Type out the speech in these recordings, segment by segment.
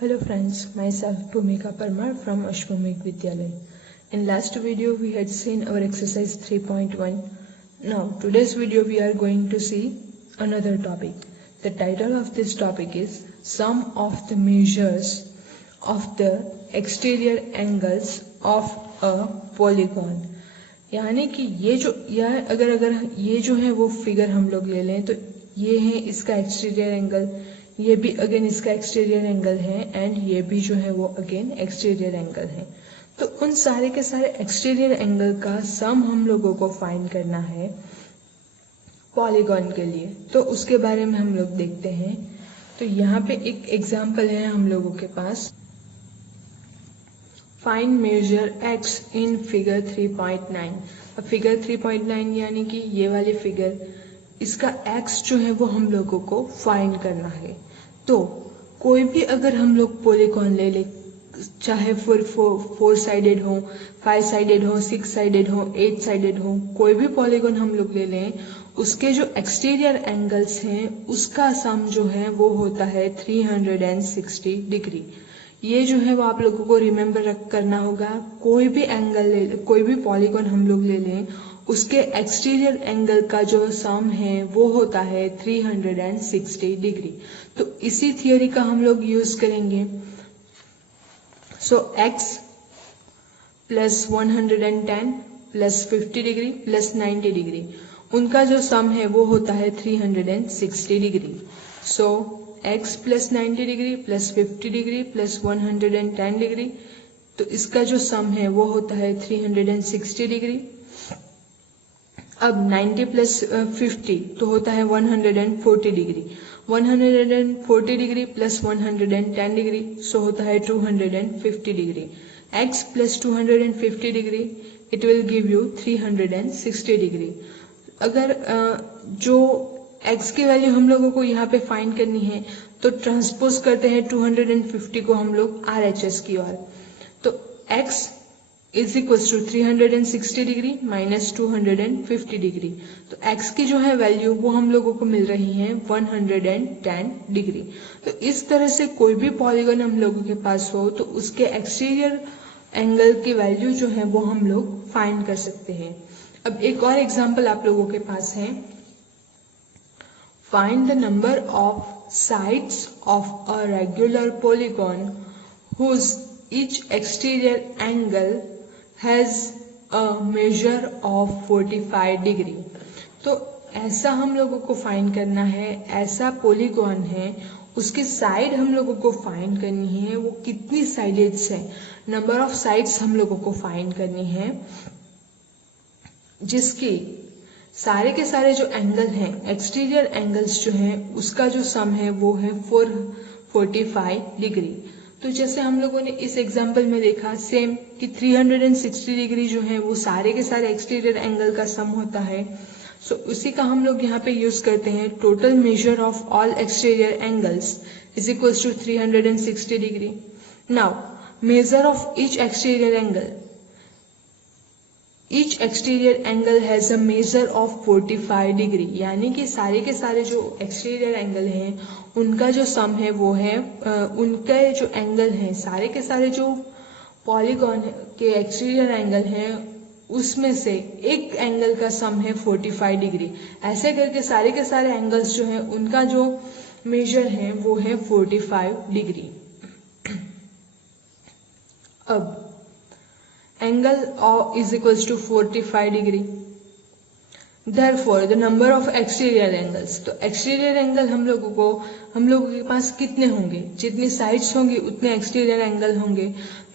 Hello friends, myself Bhumika Parmar from Ashwamik Vidyalay. In last video we had seen our exercise 3.1. Now today's video we are going to see another topic. The title of this topic is Sum of the Measures of the Exterior Angles of a Polygon. यानी कि अगर ये जो है वो figure हम लोग ले लें तो ये है इसका एक्सटीरियर एंगल, ये भी अगेन इसका एक्सटीरियर एंगल है एंड ये भी जो है वो अगेन एक्सटीरियर एंगल है। तो उन सारे के सारे एक्सटीरियर एंगल का सम हम लोगों को फाइंड करना है पॉलीगॉन के लिए। तो उसके बारे में हम लोग देखते हैं। तो यहाँ पे एक एग्जांपल है हम लोगों के पास, find measure x in figure 3.9। अब फिगर 3.9 यानी कि ये वाली फिगर, इसका x जो है वो हम लोगों को फाइंड करना है। तो कोई भी अगर हम लोग पॉलीगॉन ले ले, चाहे फोर साइडेड हो, 5 साइडेड हो, 6 साइडेड हो, 8 साइडेड हो, कोई भी पॉलीगॉन हम लोग ले लें, उसके जो एक्सटीरियर एंगल्स हैं उसका सम जो है वो होता है 360 डिग्री। ये जो है वो आप लोगों को रिमेम्बर करना होगा। कोई भी एंगल ले, कोई भी पॉलीगॉन हम लोग ले लें, उसके एक्सटीरियर एंगल का जो सम है वो होता है 360 डिग्री। तो इसी थियोरी का हम लोग यूज करेंगे। सो x plus 110 plus 50 degree plus 90 degree, उनका जो सम है वो होता है 360 डिग्री। सो x plus 90 degree plus 50 degree plus 110 degree, तो इसका जो सम है वो होता है 360 डिग्री। अब 90 प्लस 50 तो होता है 140 degree, 140 degree plus 110 degree so होता है 250 degree. x plus 250 degree it will give you 360 degree. अगर जो x की वैल्यू हम लोगों को यहाँ पे फाइंड करनी है तो ट्रांसपोज करते हैं 250 को हम लोग RHS की ओर। तो x is equal to 360 degree minus 250 degree. तो x की जो है वैल्यू वो हम लोगों को मिल रही है 110 डिग्री। तो इस तरह से कोई भी पॉलीगॉन हम लोगों के पास हो तो उसके एक्सटीरियर एंगल की वैल्यू जो है वो हम लोग फाइंड कर सकते हैं। अब एक और एग्जांपल आप लोगों के पास है, find the number of sides of a regular polygon whose each exterior angle has a measure of 45 degree. तो ऐसा हम लोगों को फाइंड करना है, ऐसा पॉलीगॉन है, उसकी साइड हम लोगों को फाइंड करनी है, वो कितनी साइड्स है, नंबर ऑफ साइड्स हम लोगों को फाइंड करनी है, जिसकी सारे के सारे जो एंगल हैं, एक्सटीरियर एंगल्स जो हैं, उसका जो सम है वो है 445 डिग्री। तो जैसे हम लोगों ने इस एग्जांपल में देखा सेम कि 360 डिग्री जो है वो सारे के सारे एक्सटीरियर एंगल का सम होता है। सो उसी का हम लोग यहाँ पे यूज करते हैं, total measure of all exterior angles is equals to 360 degree. Now measure of each exterior angle, each exterior angle has a measure of 45 degree, यानी कि सारे के सारे जो एक्सटीरियर एंगल हैं उनका जो सम है वो है उनके जो एंगल हैं, सारे के सारे जो पॉलीगॉन के एक्सटीरियर एंगल हैं उसमें से एक एंगल का सम है 45 डिग्री। ऐसे करके सारे के सारे एंगल्स जो हैं उनका जो मेजर है वो है 45 डिग्री। अब angle is equals to 45 degree. Therefore the number of exterior angles, तो exterior angle हम लोगों के पास कितने होंगे, जितनी sides होंगी उतने exterior angle होंगे।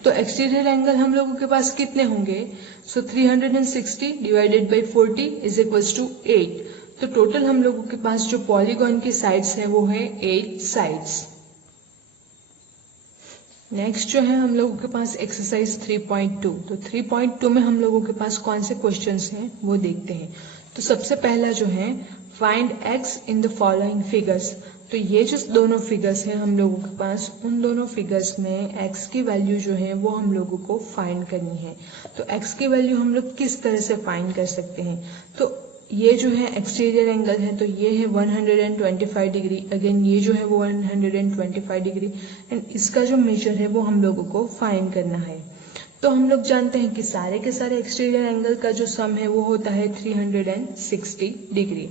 तो exterior angle हम लोगों के पास कितने होंगे, so 360 divided by 40 is equals to 8। तो टोटल हम लोगों के पास जो पॉलीगॉन की साइड्स है वो है 8 साइड्स। नेक्स्ट जो है हम लोगों के पास एक्सरसाइज 3.2। तो 3.2 में हम लोगों के पास कौन से क्वेश्चंस हैं वो देखते हैं। तो सबसे पहला जो है find x in the following figures. तो ये जो दोनों फिगर्स हैं हम लोगों के पास, उन दोनों फिगर्स में x की वैल्यू जो है वो हम लोगों को फाइंड करनी है। तो x की वैल्यू हम लोग किस तरह से फाइंड कर सकते हैं, तो ये जो है एक्सटीरियर एंगल है, तो ये है 125 डिग्री, अगेन ये जो है वो 125 डिग्री, एंड इसका जो मेजर है वो हम लोगों को फाइंड करना है। तो हम लोग जानते हैं कि सारे के सारे एक्सटीरियर एंगल का जो सम है वो होता है 360 डिग्री।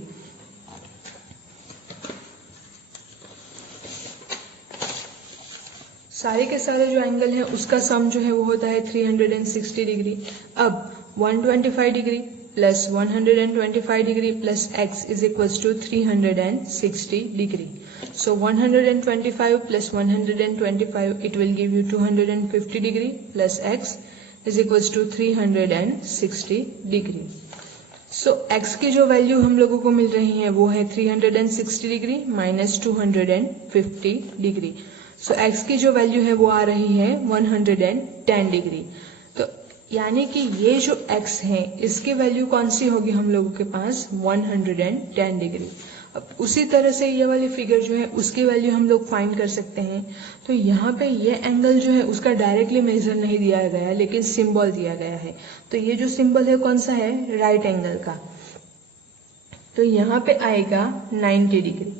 सारे के सारे जो एंगल है उसका सम जो है वो होता है 360 डिग्री। अब 125 degree plus 125 degree plus x is equals to 360 degree. So 125 plus 125 it will give you 250 degree plus x is equals to 360 degree. So x की जो वैल्यू हम लोगों को मिल रही है वो है 360 degree minus 250 degree. So x की जो वैल्यू है वो आ रही है 110 डिग्री। तो यानी कि ये जो x है इसकी वैल्यू कौन सी होगी हम लोगों के पास 110 डिग्री। अब उसी तरह से ये वाली फिगर जो है उसकी वैल्यू हम लोग फाइंड कर सकते हैं। तो यहाँ पे ये एंगल जो है उसका डायरेक्टली मेजर नहीं दिया गया है लेकिन सिंबल दिया गया है। तो ये जो सिंबल है कौन सा है, राइट एंगल का। तो यहाँ पे आएगा 90 डिग्री।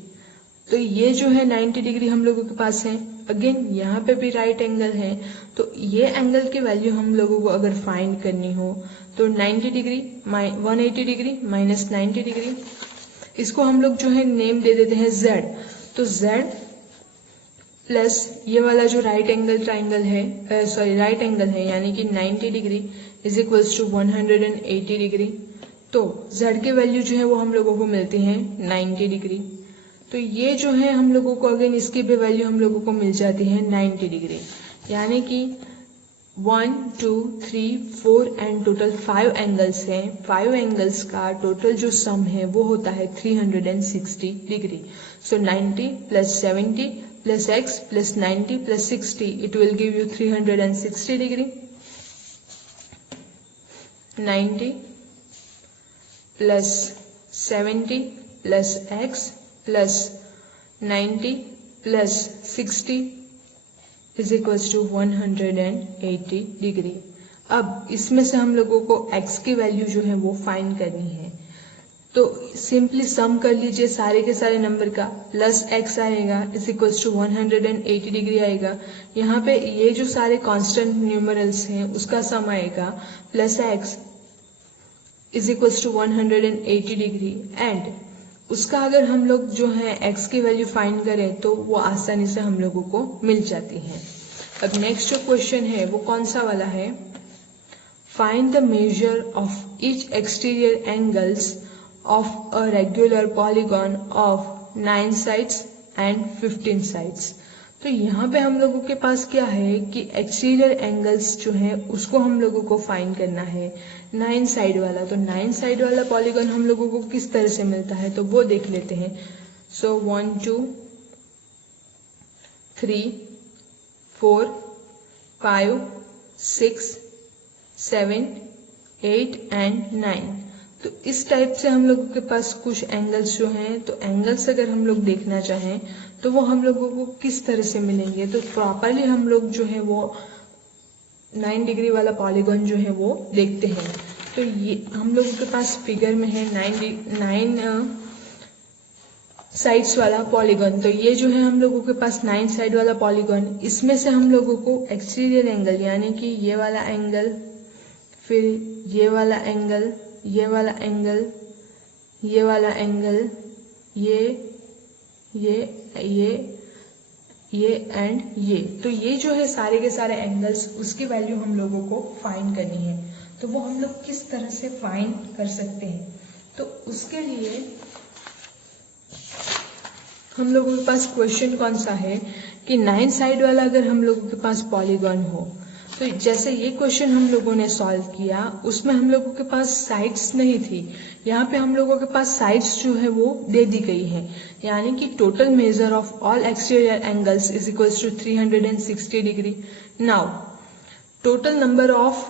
तो ये जो है 90 डिग्री हम लोगों के पास है। अगेन यहाँ पे भी राइट एंगल है, तो ये एंगल की वैल्यू हम लोगों को अगर फाइंड करनी हो तो 90 डिग्री 180 डिग्री माइनस 90 डिग्री, इसको हम लोग जो है नेम दे देते हैं z। तो z प्लस ये वाला जो राइट एंगल ट्राइंगल है, राइट एंगल है यानी कि 90 degree is equals to 180 degree. तो z की वैल्यू जो है वो हम लोगों को मिलती है 90 डिग्री। तो ये जो है हम लोगों को अगेन इसकी भी वैल्यू हम लोगों को मिल जाती है 90 डिग्री, यानी कि 1 2 3 4 एंड टोटल 5 एंगल्स हैं। 5 एंगल्स का टोटल जो सम है वो होता है 360 degree. So 90 plus 70 plus x plus 90 plus 60 it will give you 360 degree. 90 plus 70 plus x plus 90 plus 60 is equals to 180 degree. अब इसमें से हम लोगों को x की वैल्यू जो है वो फाइंड करनी है। तो सिंपली सम कर लीजिए सारे के सारे नंबर का, प्लस x आएगा इज इक्वल्स टू 180 डिग्री आएगा। यहाँ पे ये जो सारे कांस्टेंट न्यूमरल्स हैं उसका सम आएगा plus x is equals to 180 degree, and उसका अगर हम लोग जो है x की वैल्यू फाइंड करें तो वो आसानी से हम लोगों को मिल जाती है। अब नेक्स्ट जो क्वेश्चन है वो कौन सा वाला है, find the major of each exterior angles of a regular polygon of 9 sides and 15 sides. तो यहाँ पे हम लोगों के पास क्या है कि एक्सटीरियर एंगल्स जो है उसको हम लोगों को फाइंड करना है 9 साइड वाला। तो 9 साइड वाला पॉलीगॉन हम लोगों को किस तरह से मिलता है तो वो देख लेते हैं। सो 1 2 3 4 5 6 7 8 एंड 9। तो इस टाइप से हम लोगों के पास कुछ एंगल्स जो हैं, तो एंगल्स अगर हम लोग देखना चाहें तो वो हम लोगों को किस तरह से मिलेंगे। तो प्रॉपरली हम लोग जो है वो 9 डिग्री वाला पॉलीगॉन जो है वो देखते हैं। तो ये हम लोगों के पास फिगर में है 9 साइड्स वाला पॉलीगॉन। तो ये जो है हम लोगों के पास 9 साइड वाला पॉलीगॉन, इसमें से हम लोगों को एक्सटीरियर एंगल यानी कि ये वाला एंगल, फिर ये वाला एंगल, ये वाला एंगल, ये वाला एंगल, ये एंड ये, तो ये जो है सारे के सारे एंगल्स उसकी वैल्यू हम लोगों को फाइंड करनी है। तो वो हम लोग किस तरह से फाइंड कर सकते हैं, तो उसके लिए हम लोगों के पास क्वेश्चन कौन सा है कि 9 साइड वाला अगर हम लोगों के पास पॉलीगॉन हो, तो जैसे ये क्वेश्चन हम लोगों ने सॉल्व किया उसमें हम लोगों के पास साइड्स नहीं थी, यहाँ पे हम लोगों के पास साइड्स जो है वो दे दी गई है, यानी कि total measure of all exterior angles is equals to 360 degree. Now total number of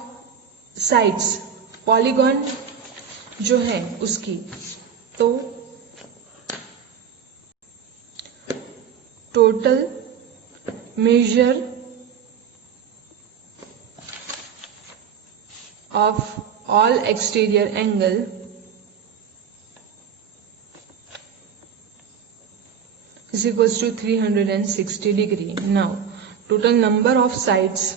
sides polygon जो है उसकी, तो total measure of all exterior angle is equals to 360 degree. Now total number of sides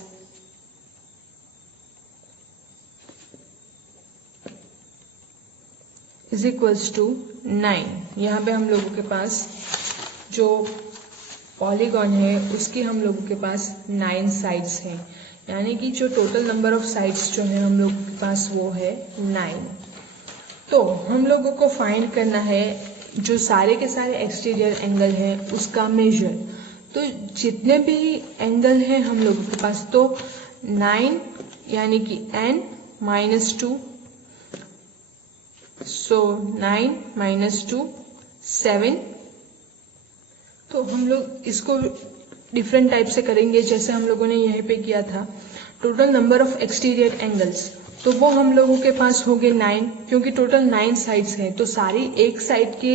is equals to 9. यहाँ पे हम लोगों के पास जो पॉलीगॉन है उसकी हम लोगों के पास 9 साइड्स हैं, यानी कि जो टोटल नंबर ऑफ साइड्स जो है हम लोगों के पास वो है 9. तो हम लोगों को फाइंड करना है जो सारे के सारे एक्सटीरियर एंगल है उसका मेजर. तो जितने भी एंगल हैं हम लोगों के पास, तो 9 यानी कि n -2, सो 9 - 2 7. तो हम लोग इसको डिफरेंट टाइप से करेंगे, जैसे हम लोगों ने यहीं पे किया था. Total number of exterior angles, तो वो हम लोगों के पास हो गए 9, क्योंकि टोटल 9 साइड्स हैं तो सारी एक साइड के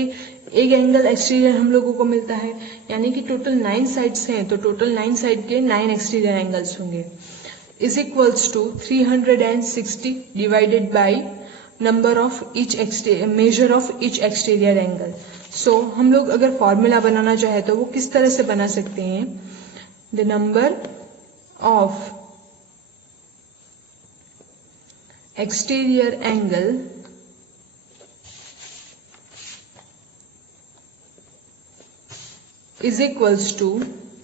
एक एंगल एक्सटीरियर हम लोगों को मिलता है, यानी कि टोटल 9 साइड्स हैं तो टोटल 9 साइड के 9 एक्सटीरियर एंगल्स होंगे. Is equals to 360 divided by number of each measure of each exterior angle. So हम लोग अगर फॉर्मूला बनाना चाहे तो वो किस तरह से बना सकते हैं. The number of exterior angle is equals to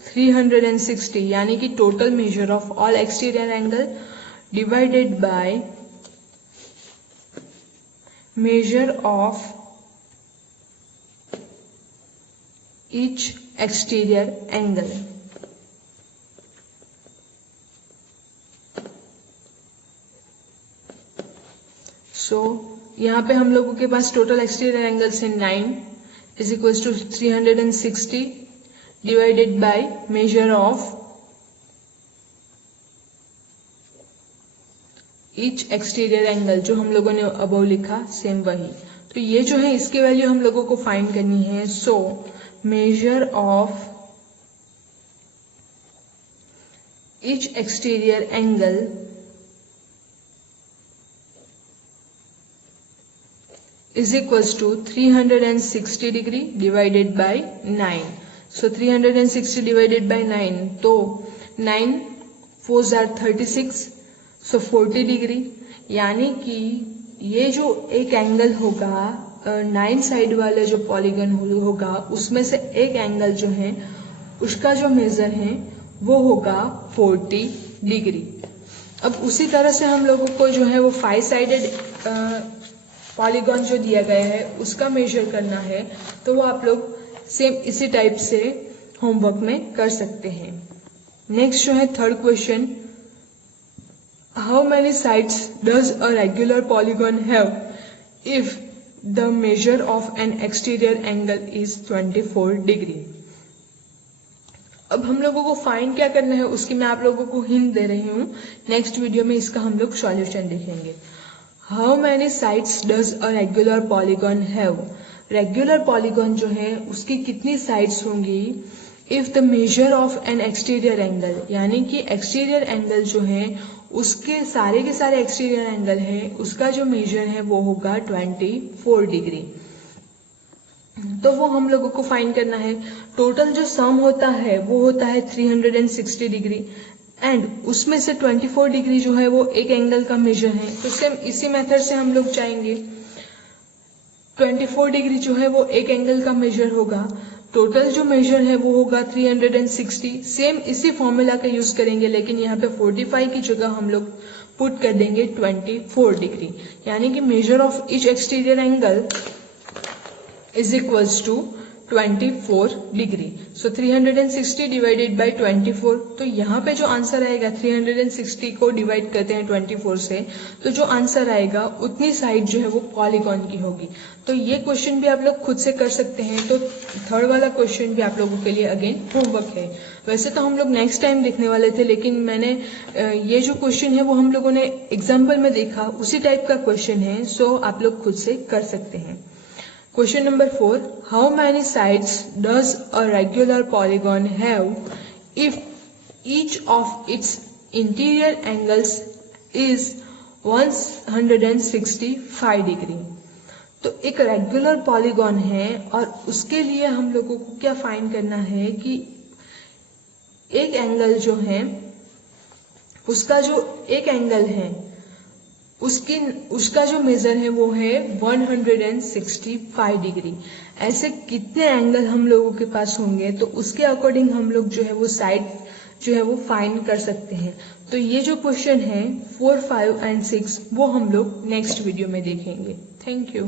360, यानी कि total measure of all exterior angle divided by measure of each exterior angle. So यहाँ पे हम लोगों के पास टोटल एक्सटीरियर एंगल्स है 9 is equals to 360 divided by measure of each exterior angle, जो हम लोगों ने अबव लिखा सेम वही. तो ये जो है इसकी वैल्यू हम लोगों को फाइंड करनी है. So measure of each exterior angle is equals to 360 degree divided by 9. So 360 divided by 9, तो 9 4s are 36, सो 40 डिग्री, यानी कि ये जो एक एंगल होगा 9 साइड वाला जो पॉलीगन होगा उसमें से एक एंगल जो है उसका जो मेजर है वो होगा 40 डिग्री. अब उसी तरह से हम लोगों को जो है वो 5 साइडेड पॉलीगॉन जो दिया गया है उसका मेजर करना है, तो वो आप लोग सेम इसी टाइप से होमवर्क में कर सकते हैं. नेक्स्ट जो है third question, how many sides does a regular polygon have if the measure of an exterior angle is 24 degree. अब हम लोगों को फाइंड क्या करना है उसकी मैं आप लोगों को हिंट दे रही हूँ. नेक्स्ट वीडियो में इसका हम लोग सॉल्यूशन देखेंगे. How many sides does a regular polygon have? Regular polygon जो है उसकी कितनी साइड्स होंगी if the measure of N exterior angle, यानी कि एक्सटीरियर एंगल जो है उसके सारे के सारे एक्सटीरियर एंगल है उसका जो मेजर है वो होगा 24 डिग्री. तो वो हम लोगों को फाइंड करना है. टोटल जो सम होता है वो होता है 360 डिग्री एंड उसमें से 24 डिग्री जो है वो एक एंगल का मेजर है. तो सेम इसी मेथड से हम लोग जाएंगे. 24 डिग्री जो है वो एक एंगल का मेजर होगा, टोटल जो मेजर है वो होगा 360. सेम इसी फॉर्मूला का यूज करेंगे, लेकिन यहाँ पे 45 की जगह हम लोग पुट कर देंगे 24 डिग्री, यानी कि measure of each exterior angle is equals to 24 degree. So 360 divided by 24, तो यहाँ पे जो आंसर आएगा 360 को डिवाइड करते हैं 24 से, तो जो आंसर आएगा उतनी साइड जो है वो पॉलीगॉन की होगी. तो ये क्वेश्चन भी आप लोग खुद से कर सकते हैं. तो थर्ड वाला क्वेश्चन भी आप लोगों के लिए अगेन होमवर्क है. वैसे तो हम लोग नेक्स्ट टाइम देखने वाले थे, लेकिन मैंने ये जो क्वेश्चन है वो हम लोगों ने एग्जाम्पल में देखा, उसी टाइप का क्वेश्चन है. सो आप लोग खुद से कर सकते हैं. Question number 4. How many sides does a regular polygon have if each of its interior angles is 165 degree? तो एक रेगुलर पॉलीगॉन है और उसके लिए हम लोगों को क्या फाइंड करना है कि एक एंगल जो है उसका जो एक एंगल है उसका जो मेजर है वो है 165 डिग्री। ऐसे कितने एंगल हम लोगों के पास होंगे तो उसके अकॉर्डिंग हम लोग जो है वो साइड जो है वो फाइंड कर सकते हैं। तो ये जो क्वेश्चन है 4, 5 एंड 6 वो हम लोग नेक्स्ट वीडियो में देखेंगे। Thank you.